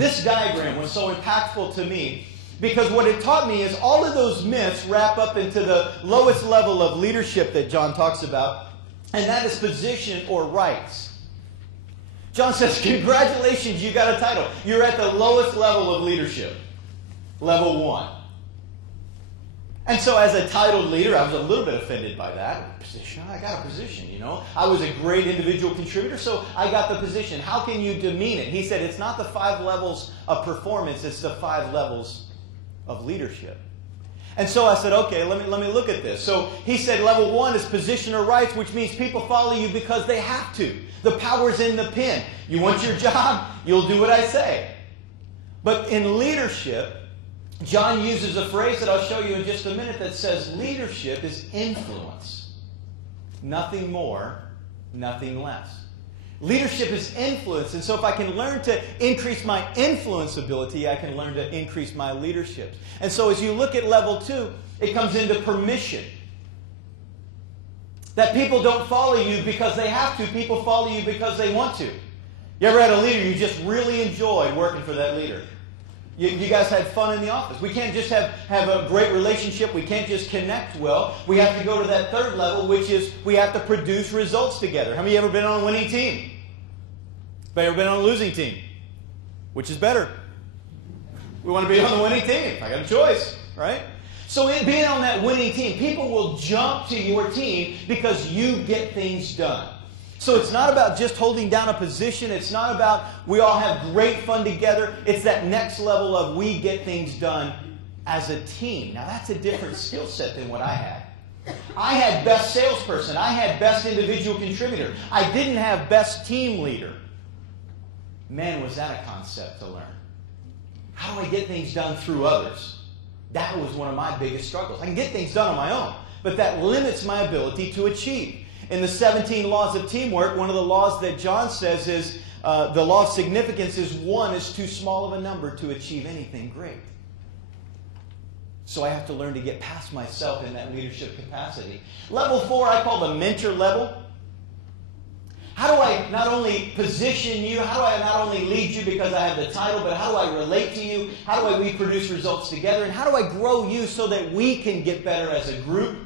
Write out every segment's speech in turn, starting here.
This diagram was so impactful to me because what it taught me is all of those myths wrap up into the lowest level of leadership that John talks about, and that is position or rights. John says, congratulations, you got a title. You're at the lowest level of leadership, level 1. And so as a titled leader, I was a little bit offended by that. Position, I got a position, you know. I was a great individual contributor, so I got the position. How can you demean it? He said, it's not the 5 levels of performance, it's the 5 levels of leadership. And so I said, okay, let me look at this. So he said level 1 is position or rights, which means people follow you because they have to. The power's in the pen. You want your job, you'll do what I say. But in leadership, John uses a phrase that I'll show you in just a minute that says leadership is influence. Nothing more, nothing less. Leadership is influence, and so if I can learn to increase my influence ability, I can learn to increase my leadership. And so as you look at level 2, it comes into permission. That people don't follow you because they have to, people follow you because they want to. You ever had a leader you just really enjoyed working for that leader? You guys had fun in the office. We can't just have a great relationship. We can't just connect well. We have to go to that 3rd level, which is we have to produce results together. How many of you ever been on a winning team? Have you ever been on a losing team? Which is better? We want to be on the winning team. I got a choice, right? So being on that winning team, people will jump to your team because you get things done. So it's not about just holding down a position. It's not about we all have great fun together. It's that next level of we get things done as a team. Now that's a different skill set than what I had. I had best salesperson. I had best individual contributor. I didn't have best team leader. Man, was that a concept to learn. How do I get things done through others? That was one of my biggest struggles. I can get things done on my own, but that limits my ability to achieve. In the 17 laws of teamwork, one of the laws that John says is the law of significance is 1 is too small of a number to achieve anything great. So I have to learn to get past myself in that leadership capacity. Level 4 I call the mentor level. How do I not only position you, how do I not only lead you because I have the title, but how do I relate to you? How do we produce results together? And how do I grow you so that we can get better as a group?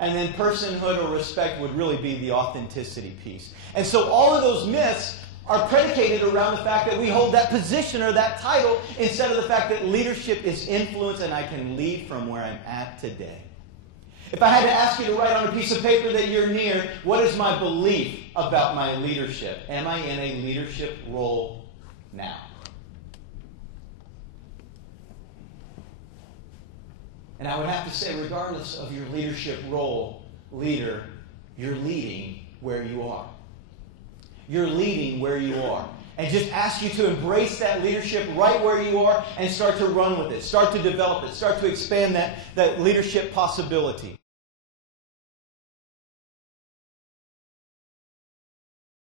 And then personhood or respect would really be the authenticity piece. And so all of those myths are predicated around the fact that we hold that position or that title instead of the fact that leadership is influence and I can lead from where I'm at today. If I had to ask you to write on a piece of paper that you're near, what is my belief about my leadership? Am I in a leadership role now? And I would have to say, regardless of your leadership role, leader, you're leading where you are. You're leading where you are. And just ask you to embrace that leadership right where you are and start to run with it. Start to develop it. Start to expand that leadership possibility.